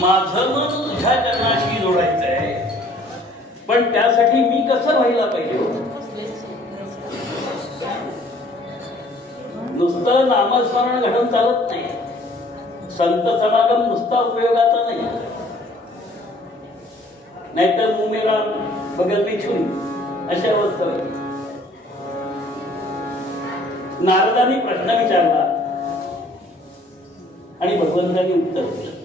माझं मन तुझ्या चरणाशी जोडायचं आहे, पण त्यासाठी मी कसं व्हायला पाहिजे? नुसतं नामस्मरण घडून चालत नाही. संत समागम नुसता उपयोगाचा नाही, नाहीतर मुमेरा बगल में छुरी अशा अवस्था होईल. नारदांनी प्रश्न विचारला आणि भगवंतांनी उत्तर दिलं.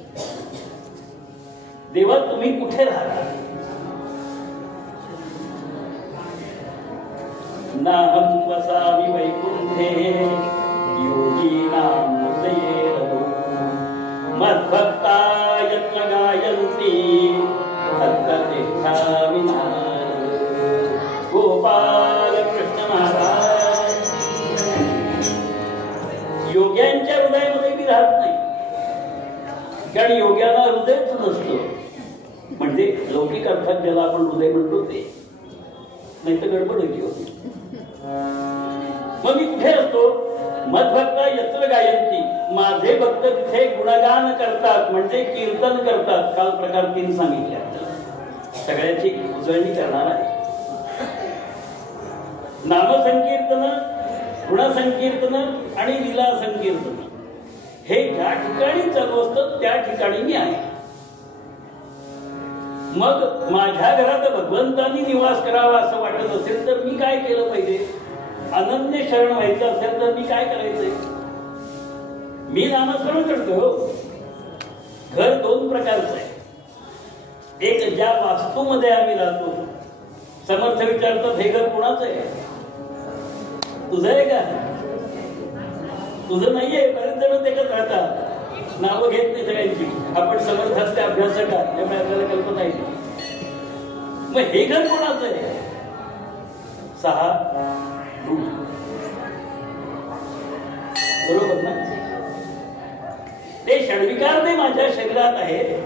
देवा, तुम्ही कुठे राहता? नाहं वसामि वैकुंठे योगीनां मुदये मद्भक्ता यत्र गायन्ति तत्र तिष्ठामि नारद. गोपाल कृष्ण महाराज, योग्यांच्या हृदयामध्ये मी राहत नाही, कारण योग्याला हृदयच नसतं. म्हणजे लौकिक अर्थात ज्याला आपण हृदय म्हणतो ते, नाही तर गडबड होती. मग मी कुठे असतो? मद्भक्त यत्र गायंती, माझे भक्त तिथे गुणगान करतात, म्हणजे कीर्तन करतात. काल प्रकार 3 सांगितले आपल्याला, सगळ्याची उजळणी करणार आहे. नामसंकीर्तन, गुणसंकीर्तन आणि लीला संकीर्तन हे ज्या ठिकाणी चालू असतं त्या ठिकाणी मी आहे. मग माझ्या घरात भगवंतांनी निवास करावा असं वाटत असेल तर मी काय केलं पाहिजे? अनन्य शरण व्हायचं असेल तर मी काय करायचंय? मी नामस्मरण करतो. घर 2 प्रकारचं आहे. एक ज्या वास्तूमध्ये आम्ही राहतो, समर्थ विचारतात हे घर कोणाचं आहे? तुझं आहे का? तुझं नाहीये. बरेच जण त्याच्यात राहतात, नावं घेत नाही सगळ्यांची. आपण समर्थाचे अभ्यासक आहात त्यामुळे आपल्याला कल्पना आहे. मग हे घर कोणाचं आहे? 6 बरोबर ना? ते षड्विकार ते माझ्या शरीरात आहेत,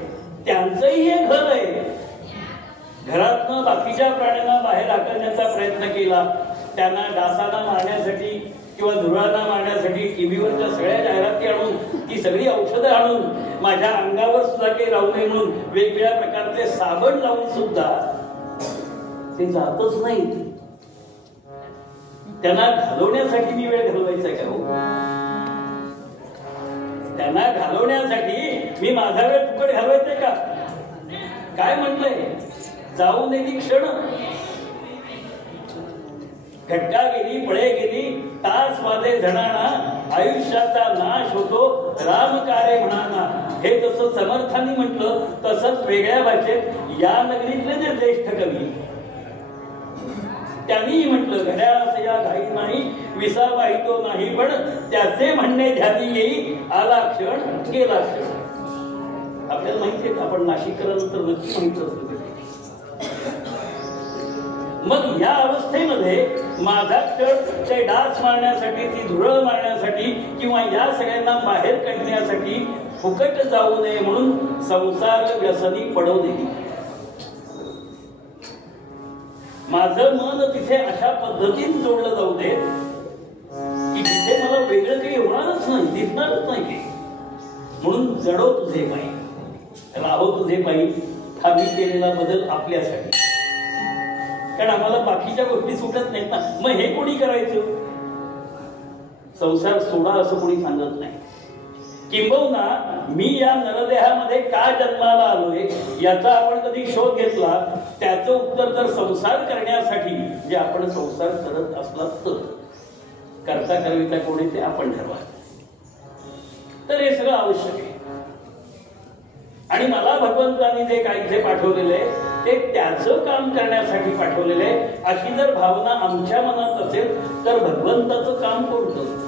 त्यांचंही हे घर आहे. घरातनं बाकीच्या प्राण्यांना बाहेर हाकलण्याचा प्रयत्न केला, त्यांना डासांना मारण्यासाठी किंवा धुरांना मारण्यासाठी टीव्हीवरच्या सगळ्या जाहिराती आणून, ती सगळी औषधं आणून माझ्या अंगावर सुद्धा काही राहू नये म्हणून वेगवेगळ्या प्रकारचे साबण लावून सुद्धा ते जातच नाही. त्यांना घालवण्यासाठी मी वेळ घालवायचा का हो? त्यांना घालवण्यासाठी मी माझा वेळ फुकट घालवायचा का? काय म्हटलंय? जाऊ नये ती क्षण. घटका गेली, बळे गेली, तास वादे झणाना, आयुष्याचा नाश होतो राम कार्य म्हणाना. हे जसं समर्थांनी म्हटलं तसंच वेगळ्या भाषेत या नगरीतले जे ज्येष्ठ कवी त्यांनी म्हटलं, घड्याळास या घाई नाही, विसा वाहितो नाही, पण त्याचे म्हणणे ध्यानी येई, आला क्षण गेला क्षण. आपल्याला माहिती आहे, आपण नाशिककरांतर नक्की माहिती असतं. मग या अवस्थेमध्ये माझा क्षण ते डास मारण्यासाठी, ती धुरळ मारण्यासाठी किंवा या सगळ्यांना बाहेर काढण्यासाठी फुकट जाऊ नये म्हणून संसार व्यसनी पडवलेली. माझं मन तिथे अशा पद्धतीने जोडलं जाऊ दे की तिथे मला वेगळं काही होणारच नाही, दिसणारच नाही. म्हणून जडो तुझे पायी, राहो तुझे पायी हा मी केलेला बदल आपल्यासाठी. कारण आम्हाला बाकीच्या गोष्टी सुटत नाहीत ना. मग हे कोणी करायचं? संसार सोडा असं कोणी सांगत नाही. किंबहुना मी या नरदेहामध्ये का जन्माला आलोय याचा आपण कधी शोध घेतला, त्याचं उत्तर जर संसार करण्यासाठी जे आपण संसार करत असला तर करता करविता कोणी ते आपण ठरवा. तर हे सगळं आवश्यक आहे. आणि मला भगवंतांनी जे काय इथे पाठवलेलं आहे ते त्याचं काम करण्यासाठी पाठवलेलं आहे. अशी जर भावना आमच्या मनात असेल तर भगवंताचं काम कोणतं?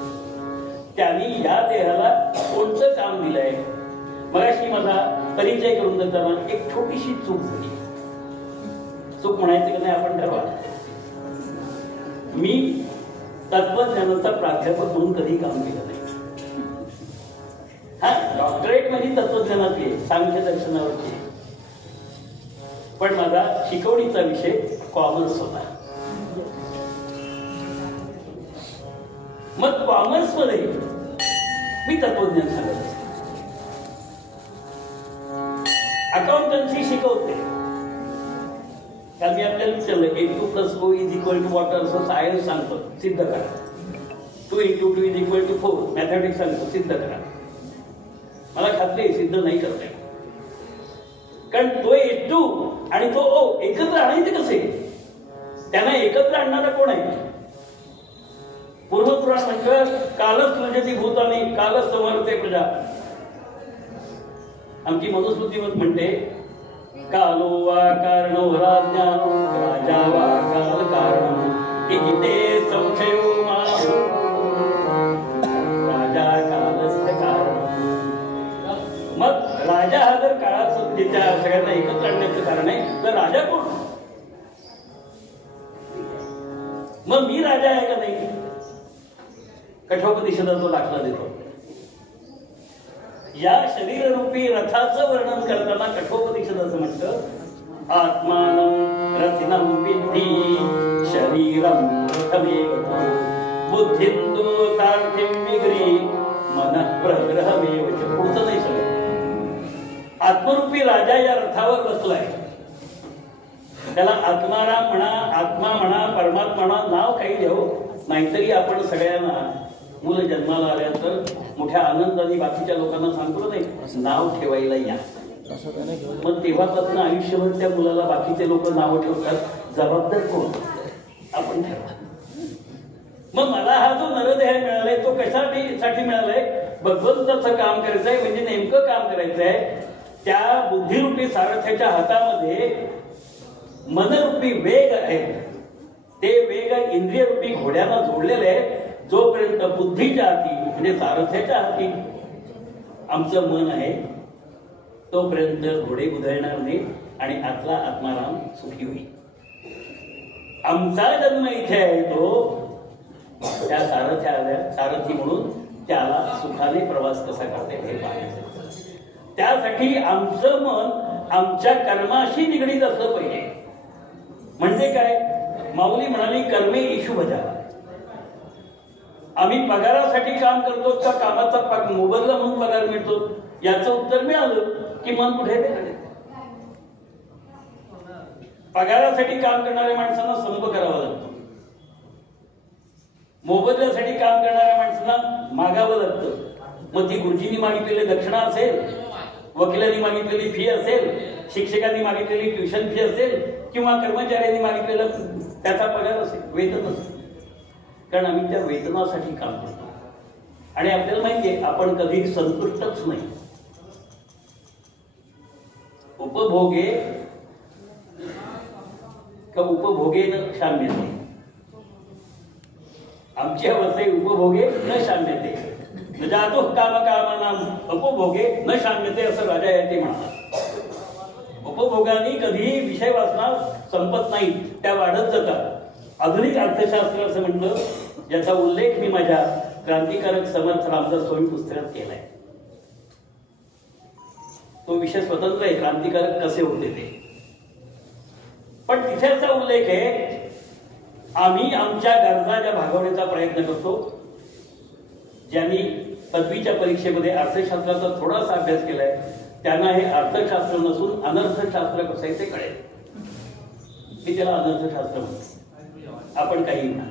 त्यांनी या देहाला कोणतं काम दिलंय? मगाशी माझा परिचय करून देताना एक छोटीशी चूक झाली. चूक म्हणायची का नाही आपण ठरवा. मी तत्वज्ञानाचा प्राध्यापक म्हणून कधी काम केलं नाही. हा, डॉक्टरेट माझी तत्वज्ञानातली, सांख्य दर्शनावरची. पण माझा शिकवणीचा विषय कॉमर्स होता. मग कॉमर्स मध्ये मी तत्वज्ञान सांगत असते. अकाउंटन्सी शिकवते. काल मी आपल्याला विचारलं 8 + 2 = वॉट असं सायन्स सांगतो, सिद्ध करा. 2 × 2 = 4 मॅथमॅटिक्स सांगतो, सिद्ध करा. मला खात्री आहे सिद्ध नाही करता येत. कारण तो 8 आणि तो O एकत्र आणायचे कसे? त्यांना एकत्र आणणारा कोण आहे? पूर्वपुराण म्हणतं कालच सृजती भूतानी कालच संवर्ते प्रजा. आमची मनुस्मृती म्हणते कालो वा कारणो राज्ञानो राजा वा काल कारणो इति संशयो मानव राजा कालस्य कारणं. मग राजा हा जर काळाचं त्या सगळ्यांना एकत्र आणण्याचं कारण आहे तर राजा कोण? मग मी राजा आहे का नाही? कठोपनिषदाचा दाखला देतो. या शरीररूपी रथाचं वर्णन करताना कठोपनिषद असं म्हणतं आत्मानं रथिनं विद्धि शरीरं रथमेव बुद्धिंदो सारथिं विग्री मनः प्रग्रहमेव. पुढचं नाही सगळं. आत्मरूपी राजा या रथावर बसलाय. त्याला आत्माराम म्हणा, आत्मा म्हणा, परमात्मा म्हणा, नाव काही द्यावं. नाहीतरी आपण सगळ्यांना मुलं जन्माला आल्यानंतर मोठ्या आनंदाने बाकीच्या लोकांना सांगतो नाही नाव ठेवायला या. मग तेव्हापासून आयुष्यभर त्या मुलाला बाकीचे लोक नाव ठेवतात. जबाबदार कोण? आपण ठरवा. मग मला हा जो नरदेह मिळालाय तो कशासाठी मिळालाय? भगवंताचं काम करायचंय. म्हणजे नेमकं काम करायचंय. त्या बुद्धिरूपी सारथ्याच्या हातामध्ये मनरूपी वेग आहे. ते वेग इंद्रियरूपी घोड्यांना जोडलेले आहे. जोपर्यंत बुद्धीच्या हाती म्हणजे सारथ्याच्या हाती आमचं मन आहे तोपर्यंत घोडे उधळणार नाही आणि आतला आत्माराम सुखी होईल. आमचा जन्म इथे आहे तो त्या सारथी म्हणून त्याला सुखाने प्रवास कसा करता येईल हे पाहायचं. त्यासाठी आमचं मन आमच्या कर्माशी निगडीत असलं पाहिजे. म्हणजे काय? माऊली म्हणाली कर्मे ईशू भजा. आम्ही पगारासाठी काम करतो का कामाचा मोबदला म्हणून पगार मिळतो? याचं उत्तर मिळालं की मन कुठे ते. पगारासाठी काम करणाऱ्या माणसांना संप करावा लागतो. मोबदल्यासाठी काम करणाऱ्या माणसांना मागावं लागतं. मग ती गुरुजींनी मागितलेली दक्षिणा असेल, वकिलांनी मागितलेली फी असेल, शिक्षकांनी मागितलेली ट्युशन फी असेल किंवा कर्मचाऱ्यांनी मागितलेला त्याचा पगार असेल, वेतन असेल. कारण आम्ही त्या वेतनासाठी काम करतो. आणि आपल्याला माहितीये आपण कधी संतुष्टच नाही. उपभोगे का उपभोगेन शाम्यते. आमची अवस्था उपभोगे न शाम्यते. न जातो कामकामानां उपभोगे न शाम्यते असं राजा आहे ते म्हणाला. उपभोगाने कधीही विषय वासना संपत नाही, त्या वाढत जातात. आधुनिक अर्थशास्त्र असं म्हणलं ज्याचा उल्लेख मी माझ्या क्रांतिकारक समर्थ रामदास स्वामी पुस्तकात केलाय. तो विषय स्वतंत्र आहे, क्रांतिकारक कसे होते ते. पण तिथे असा उल्लेख आहे आम्ही आमच्या गरजा ज्या भागवण्याचा प्रयत्न करतो. ज्यांनी पदवीच्या परीक्षेमध्ये अर्थशास्त्राचा थोडासा अभ्यास केलाय त्यांना हे अर्थशास्त्र नसून अनर्थशास्त्र कसं आहे ते कळेल. मी त्याला अनर्थशास्त्र म्हणतो. आपण काही म्हणा.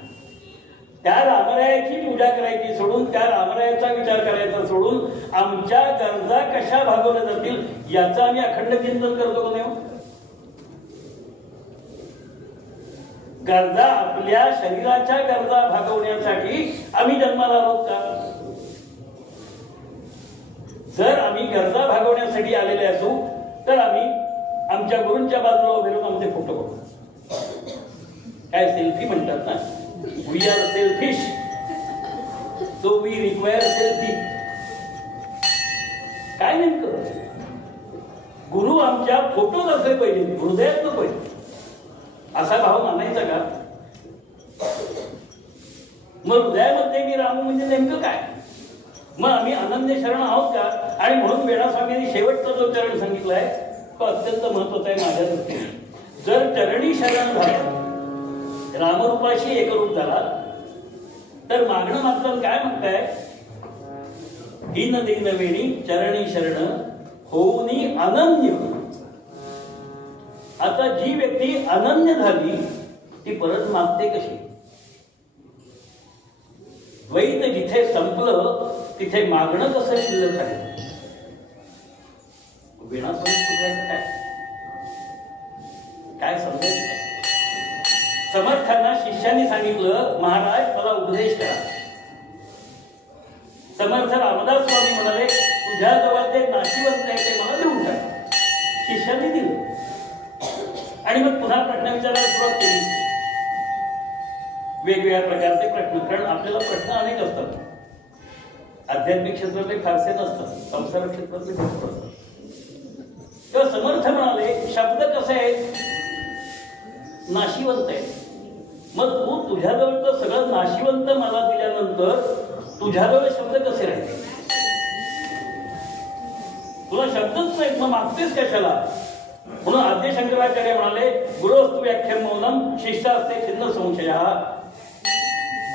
त्या रामरायाची पूजा करायची सोडून, त्या रामरायाचा विचार करायचा सोडून आमच्या गरजा कशा भागवल्या जातील याचं आम्ही अखंड चिंतन करतो का नाही? गरजा आपल्या शरीराच्या गरजा भागवण्यासाठी आम्ही जन्माला आहोत का? जर आम्ही गरजा भागवण्यासाठी आलेले असू तर आम्ही आमच्या गुरूंच्या बाजूला उभे राहून आमचे फोटो बघू. काय सेल्फी म्हणतात ना, we are selfish so we require selfie. काय नेमकं? गुरु आमच्या फोटोत असले पाहिजे, हृदयात नको पाहिजे असा भाव मानायचा का? मग हृदयामध्ये मी रामू म्हणजे नेमकं काय? मग आम्ही अनन्य शरण आहोत का? आणि म्हणून वेळास्वामींनी शेवटचा जो चरण सांगितलाय तो अत्यंत महत्वाचा आहे माझ्या दृष्टीने. जर चरणी शरण झाला, रामरूपाशी एकरूप झाला तर मागणं मात्र काय म्हणताय? दीन दीन वेणी चरणी शरण होऊनी अनन्य आता जी व्यक्ती अनन्य झाली ती परत मागते कशी? द्वैत जिथे संपलं तिथे मागणं कसं शिल्लक आहे? विना काय काय समजायचं काय? समर्थांना शिष्यांनी सांगितलं, महाराज मला उपदेश करा. समर्थ रामदास स्वामी म्हणाले, तुझ्याजवळ ते नाशिवंत आहे ते मला देऊन टाक. शिष्यांनी दिलं आणि मग पुन्हा प्रश्न विचारायला सुरुवात केली. वेगवेगळ्या प्रकारचे प्रश्न, कारण आपल्याला प्रश्न अनेक असतात. आध्यात्मिक क्षेत्रातले फारसे नसतात, संसार क्षेत्रातले भरपूर असतात. तेव्हा समर्थ म्हणाले, शब्द कसे आहेत? नाशिवंत आहे. मग तू तुझ्याजवळचं सगळं नाशिवंत मला दिल्यानंतर तुझ्याजवळ शब्द कसे राहिले? तुला शब्दच नाहीत, मग मागतेस कशाला? म्हणून आद्य शंकराचार्य म्हणाले, गुरुस्तु व्याख्यान मौनम शिष्यास्ते छिन्न संशया.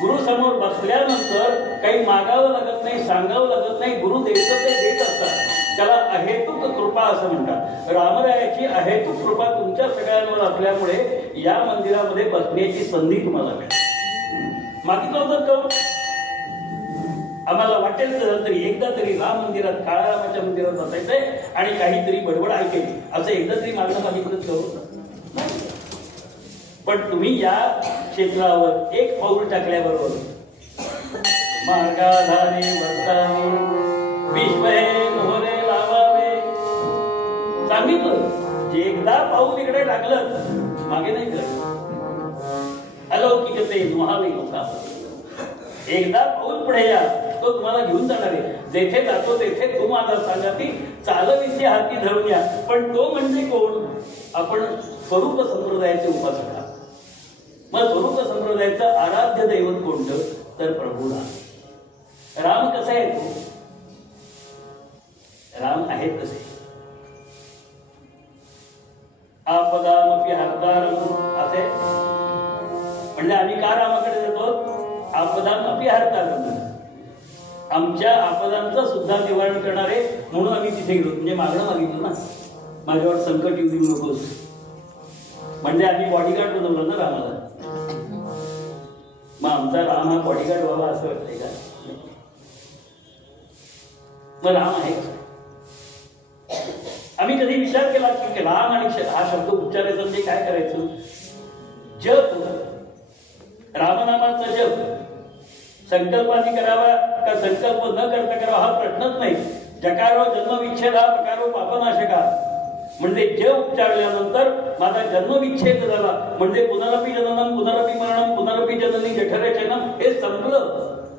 गुरु समोर बसल्यानंतर काही मागावं लागत नाही, सांगावं लागत नाही. गुरु देतं ते देत असतात. त्याला अहेतुक कृपा असं म्हणतात. रामरायाची अहेतुक कृपा तुमच्या सगळ्यांवर असल्यामुळे या मंदिरामध्ये बसण्याची संधी तुम्हाला मिळाली. मागितलं होतं तो आम्हाला वाटेल तरी एकदा तरी राम मंदिरात, काळा रामाच्या मंदिरात बसायचंय आणि काहीतरी बडबड ऐकायची, असं एकदा तरी मागणं मागितलं होतं. पण तुम्ही या क्षेत्रावर एक पाऊल टाकल्याबरोबर मार्गाधारे वर्तावे विश्व हे मोहरे लावावे सांगितलं. जे एकदा पाऊल इकडे टाकलं मागे नाही करत. अलौकिकते नुहावे लोका. एकदा पाऊल पुढे या, तो तुम्हाला घेऊन जाणार आहे. जेथे जातो तेथे तो माझा सांगा ती चालविसे हाती धरून या. पण तो म्हणजे कोण? आपण स्वरूप संप्रदायाचे उपासक आहात. मग स्वरूप संप्रदायाचं आराध्य दैवत कोणतं? तर प्रभू राम. राम कसा आहे? तो राम आहेत कसे? आपदामपि हरतारम असे म्हणजे आम्ही का रामाकडे जातो? आपदामपि हरतारम, आमच्या आपदांचं सुद्धा निवारण करणारे म्हणून आम्ही तिथे गेलो. म्हणजे मागणं मागितलं ना, माझ्यावर संकट येऊ देऊ नकोस. म्हणजे आम्ही बॉडीगार्ड बनवलं ना रामाला. मग आमचा राम हा बॉडीगार्ड व्हावा असं वाटतंय का? मग राम आहे. आम्ही कधी विचार केला की राम आणि हा शब्द उच्चारायचा म्हणजे काय करायचं? जप, रामनामाचा जप संकल्पाने करावा का संकल्प न करता करावा हा प्रश्नच नाही. जकारो जन्मविच्छेद हा प्रकारो पापनाशका. म्हणजे जे उच्चारल्यानंतर माझा जन्मविच्छेद झाला म्हणजे पुनरपी जननम पुनरपी मरणम पुनरपी जननी जठरचनम हे संपलं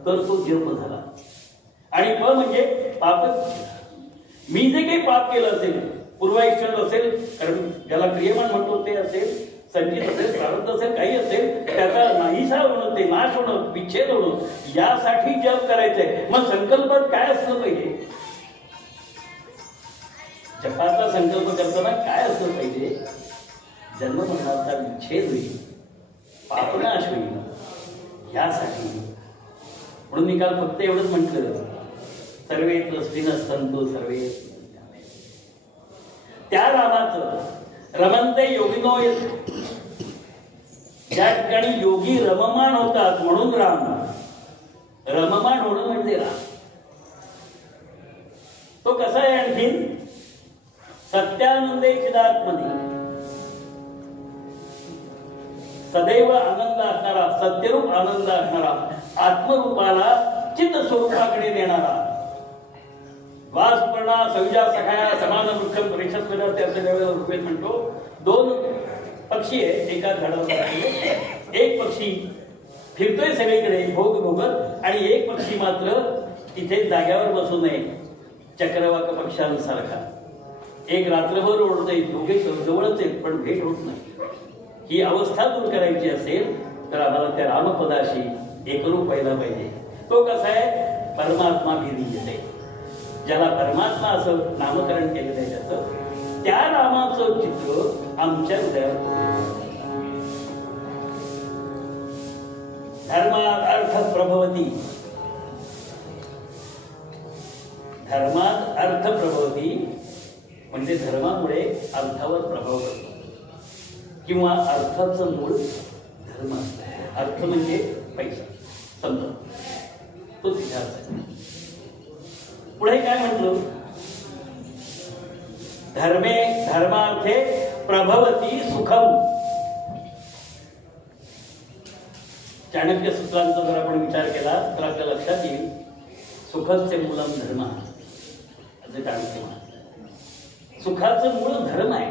तर तो जन्म झाला. आणि प म्हणजे पाप. मी जे काही पाप केलं असेल, पूर्वायुष्यात असेल, कारण ज्याला प्रियमान म्हणतो ते असेल, संचित असेल, प्रारब्ध असेल, काही असेल, त्याचा नाहीसा होणं, ते नाश होणं, विच्छेद होणं, यासाठी जप करायचंय. मग संकल्पात काय असलं पाहिजे? जपाचा संकल्प करताना काय असलं पाहिजे? जन्म मरणाचा विच्छेद होईल, पापनाश होईल यासाठी. म्हणून मी काल फक्त एवढंच म्हटलं, सर्वे तस्मिन् सन्तु सर्वे. त्या रामाचं रमन्ते योगिनो यत्, ज्या ठिकाणी योगी रममान होतात म्हणून राम. रममान होणं म्हणजे राम. तो कसा आहे? आणखीन सत्यानंदे चिदात्मने, सदैव आनंद असणारा, सत्यरूप आनंद असणारा, आत्मरूपाला चित्त स्वरूपाकडे नेणारा. वासपर्णा सविजा सखाया समान वृक्षम परिषद रुपेत म्हणतो. दोन पक्षी आहेत एका झाडावर. एक पक्षी फिरतोय सगळीकडे भोग भोगत आणि एक पक्षी मात्र तिथे जाग्यावर बसू नये, चक्रवाक पक्षांसारखा. एक रात्रभर ओढतोय, दोघे जवळच आहेत पण भेट होत नाही. ही अवस्था दूर करायची असेल तर आम्हाला त्या रामपदाशी एकरूप व्हायला पाहिजे. तो कसा आहे? परमात्मा भिरीयते. ज्याला परमात्मा असं नामकरण केलेलं आहे त्याचं, त्या रामाचं चित्र आमच्या हृदयावर. धर्मात अर्थ प्रभवती, धर्मात अर्थ प्रभवती म्हणजे धर्मामुळे अर्थावर प्रभाव पडतो. किंवा अर्थाचं मूळ धर्म असतं. अर्थ म्हणजे पैसा, समजा तो तिथे असायचा. पुढे काय म्हटलं? धर्मे धर्मार्थे प्रभवती सुखम. चाणक्य सूत्रांचा जर आपण विचार केला तर आपल्या लक्षात येईल सुखस्य मूलम धर्म असे चाणक्य म्हणतात. सुखाचं मूळ धर्म आहे.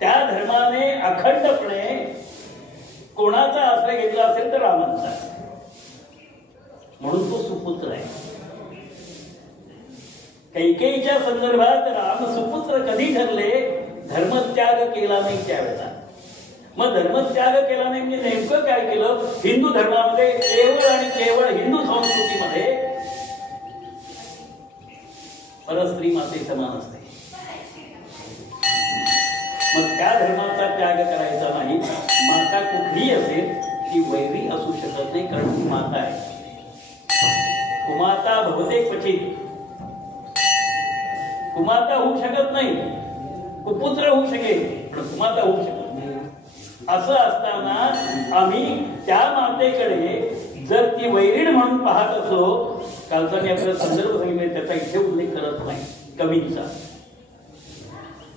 त्या धर्माने अखंडपणे कोणाचा आश्रय घेतला असेल तर रामांचा, म्हणून तो सुपुत्र आहे. कैकेयीच्या संदर्भात राम सुपुत्र कधी ठरले? धर्मत्याग केला नाही त्यावेळेला. मग धर्मत्याग केला नाही म्हणजे नेमकं काय केलं? हिंदू धर्मामध्ये केवळ आणि केवळ हिंदू संस्कृतीमध्ये परस्त्री माते समान असते. मग त्या धर्माचा त्याग करायचा नाही. माता कुठली असेल ती वैरी असू शकत नाही, कारण ती माता आहे. कुमाता भवते क्वचित. कुमाता होऊ शकत नाही, कुपुत्र होऊ शकेल पण कुमाता होऊ शकत नाही. असं असताना आम्ही त्या मातेकडे जर ती वैरीण म्हणून पाहत असलो, कालचा मी आपल्याला संदर्भ सांगितले त्याचा इथे उल्लेख करत नाही कवींचा,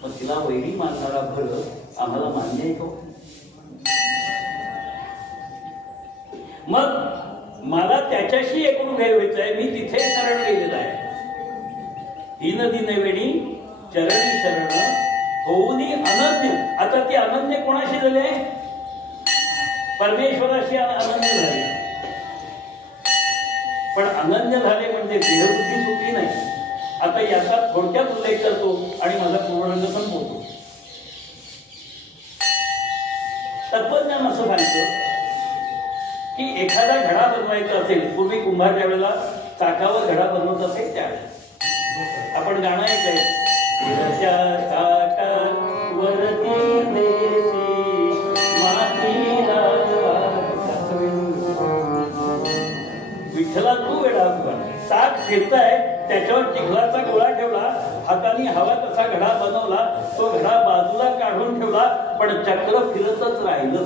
मग तिला वैरी मानणारा भर आम्हाला मान्य आहे का? मग मला त्याच्याशी एकूण व्हायचं आहे. मी तिथे शरण गेलेला आहे. दीन दिन वेणी चरणी शरण होऊनी अनन्य. आता ती अनन्य कोणाशी झाले? परमेश्वराशी अनन्य झाले. पण अनन्य झाले म्हणजे देहबुद्धी सुटली नाही. आता याचा थोडक्यात उल्लेख करतो आणि माझा पूर्णरंग संपवतो. तत्वज्ञान असं सांगतं की एखादा घडा बनवायचा असेल, पूर्वी कुंभार ज्या वेळेला चाकावर घडा बनवत असेल त्यावेळेला आपण गाणं ऐकलंय, विठ्ठला तू वेळा चाक फिरताय, त्याच्यावर चिखलाचा गोळा ठेवला, हाताने हवा तसा घडा बनवला, तो घडा बाजूला काढून ठेवला, पण चक्र फिरतच राहिलं.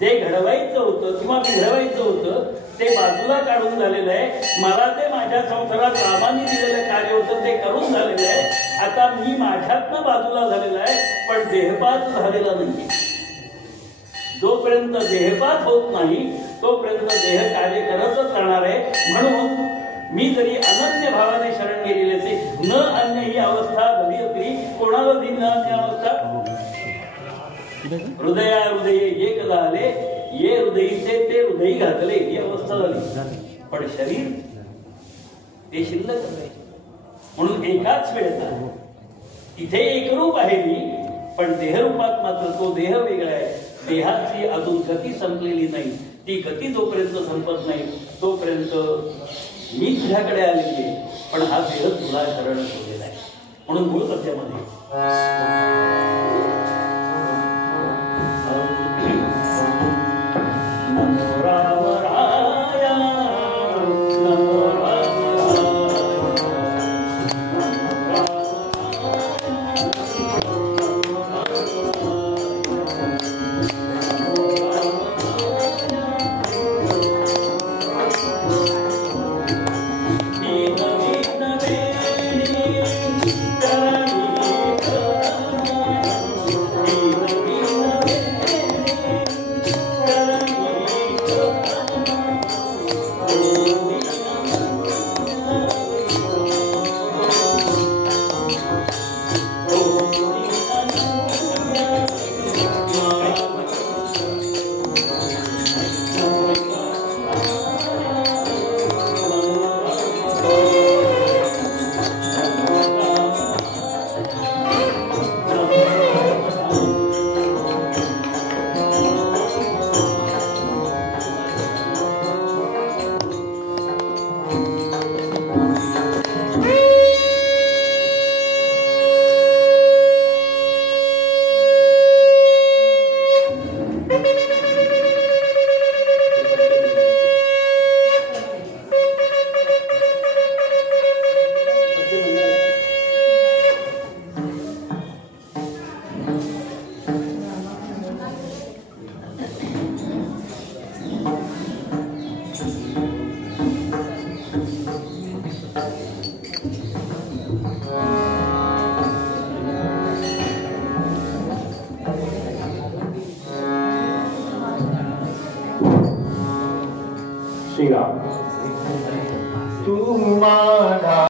जे घडवायचं होतं किंवा बिघडवायचं होतं ते बाजूला काढून झालेलं आहे. मला ते माझ्या संसारात रामाने दिलेलं कार्य होतं ते करून झालेलं आहे. आता मी माझ्यातनं बाजूला झालेला आहे, पण देहपात झालेला नाही. जोपर्यंत देहपात होत नाही तोपर्यंत देह कार्य करतच राहणार आहे. म्हणून मी जरी अनन्य भावाने शरण गेलेले असे, न अन्य ही अवस्था भली होती. कोणाला ती न अन्य अवस्था? हृदया हृदय एक झाले, ये हृदयीचे ते हृदयी घातले, ही अवस्था झाली. पण शरीर ते शिल्लक आहे. म्हणून एकाच वेळेला इथे एक रूप आहे मी, पण देहरूपात मात्र तो देह वेगळा आहे. देहाची अजून गती संपलेली नाही. ती गती जोपर्यंत संपत नाही तोपर्यंत मी तुझ्याकडे आलेली आहे, पण हा देह तुला शरण ठेवलेला आहे. म्हणून मूळ पद्यामध्ये श्रीराम. तू माझा